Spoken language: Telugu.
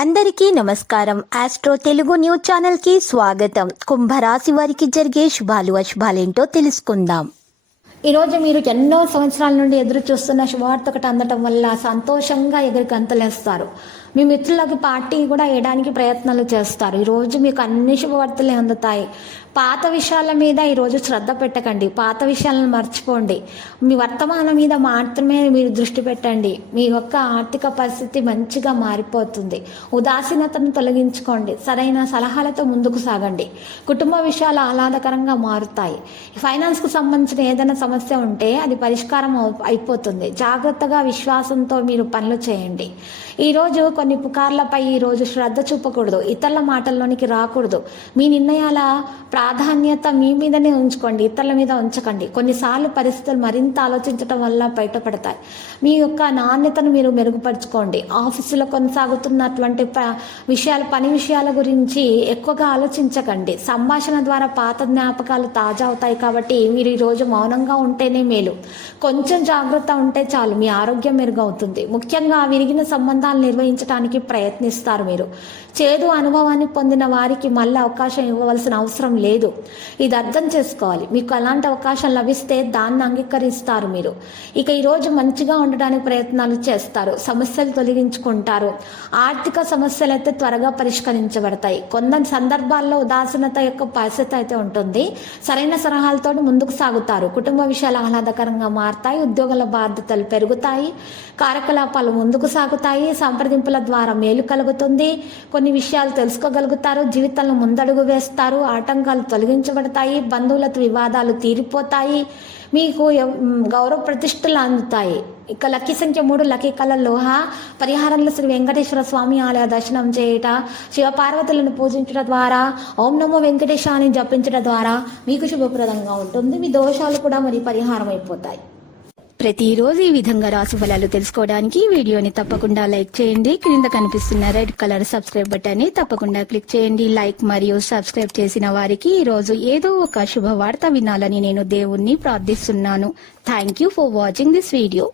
అందరికీ నమస్కారం. ఆస్ట్రో తెలుగు న్యూస్ ఛానల్ కి స్వాగతం. కుంభరాశి వారికి జరిగే శుభాలు అశుభాలేంటో తెలుసుకుందాం. ఈరోజు మీరు ఎన్నో సంవత్సరాల నుండి ఎదురు చూస్తున్న శుభవార్త ఒకటి అందటం వల్ల సంతోషంగా ఎగిరికి గంతలేస్తారు. మీ మిత్రులకి పార్టీ కూడా వేయడానికి ప్రయత్నాలు చేస్తారు. ఈరోజు మీకు అన్ని శుభవార్తలే అందుతాయి. పాత విషయాల మీద ఈరోజు శ్రద్ధ పెట్టకండి. పాత విషయాలను మర్చిపోండి. మీ వర్తమానం మీద మాత్రమే మీరు దృష్టి పెట్టండి. మీ యొక్క ఆర్థిక పరిస్థితి మంచిగా మారిపోతుంది. ఉదాసీనతను తొలగించుకోండి. సరైన సలహాలతో ముందుకు సాగండి. కుటుంబ విషయాలు ఆహ్లాదకరంగా మారుతాయి. ఫైనాన్స్కు సంబంధించిన ఏదైనా సమస్య ఉంటే అది పరిష్కారం అయిపోతుంది. జాగ్రత్తగా విశ్వాసంతో మీరు పనులు చేయండి. ఈరోజు కొన్ని పుకార్లపై ఈరోజు శ్రద్ధ చూపకూడదు. ఇతరుల మాటల్లోనికి రాకూడదు. మీ నిర్ణయాల ప్రాధాన్యత మీ మీదనే ఉంచుకోండి, ఇతరుల మీద ఉంచకండి. కొన్నిసార్లు పరిస్థితులు మరింత ఆలోచించడం వల్ల బయటపడతాయి. మీ యొక్క నాణ్యతను మీరు మెరుగుపరచుకోండి. ఆఫీసులో కొనసాగుతున్నటువంటి పని విషయాల గురించి ఎక్కువగా ఆలోచించకండి. సంభాషణ ద్వారా పాత జ్ఞాపకాలు తాజా అవుతాయి. కాబట్టి మీరు ఈరోజు మౌనంగా ఉంటేనే మేలు. కొంచెం జాగ్రత్త ఉంటే చాలు. మీ ఆరోగ్యం మెరుగవుతుంది. ముఖ్యంగా విరిగిన సంబంధాలు నిర్వహించడానికి ప్రయత్నిస్తారు. మీరు చేదు అనుభవాన్ని పొందిన వారికి మళ్ళీ అవకాశం ఇవ్వవలసిన అవసరం లేదు. ఇది అర్థం చేసుకోవాలి. మీకు అలాంటి అవకాశం లభిస్తే దాన్ని అంగీకరిస్తారు. మీరు ఇక ఈరోజు మంచిగా ఉండడానికి ప్రయత్నాలు చేస్తారు. సమస్యలు తొలగించుకుంటారు. ఆర్థిక సమస్యలు అయితే త్వరగా పరిష్కరించబడతాయి. కొన్ని సందర్భాల్లో ఉదాసీనత యొక్క పరిస్థితి అయితే ఉంటుంది. సరైన సలహాలతో ముందుకు సాగుతారు. కుటుంబ విషయాలు ఆహ్లాదకరంగా మారుతాయి. ఉద్యోగాల బాధ్యతలు పెరుగుతాయి. కార్యకలాపాలు ముందుకు సాగుతాయి. సంప్రదింపుల ద్వారా మేలు కలుగుతుంది. కొన్ని విషయాలు తెలుసుకోగలుగుతారు. జీవితంలో ముందడుగు వేస్తారు. ఆటంకాలు తొలగించబడతాయి. బంధువులతో వివాదాలు తీరిపోతాయి. మీకు గౌరవ ప్రతిష్టలు అందుతాయి. ఇక లక్కీ సంఖ్య 3, లక్కీ కలర్ లోహ. పరిహారంలో శ్రీ వెంకటేశ్వర స్వామి ఆలయ దర్శనం చేయుట, శివపార్వతులను పూజించడం ద్వారా, ఓం నమో వెంకటేశ అని జపించడం ద్వారా మీకు శుభప్రదంగా ఉంటుంది. మీ దోషాలు కూడా మరి పరిహారం అయిపోతాయి. ప్రతిరోజు ఈ విధంగా రాశి ఫలాలు తెలుసుకోవడానికి వీడియోని తప్పకుండా లైక్ చేయండి. క్రింద కనిపిస్తున్న రెడ్ కలర్ సబ్స్క్రైబ్ బటన్ ని తప్పకుండా క్లిక్ చేయండి. లైక్ మరియు సబ్స్క్రైబ్ చేసిన వారికి ఈ రోజు ఏదో ఒక శుభవార్త వినాలని నేను దేవుణ్ణి ప్రార్థిస్తున్నాను. Thank you for watching this video.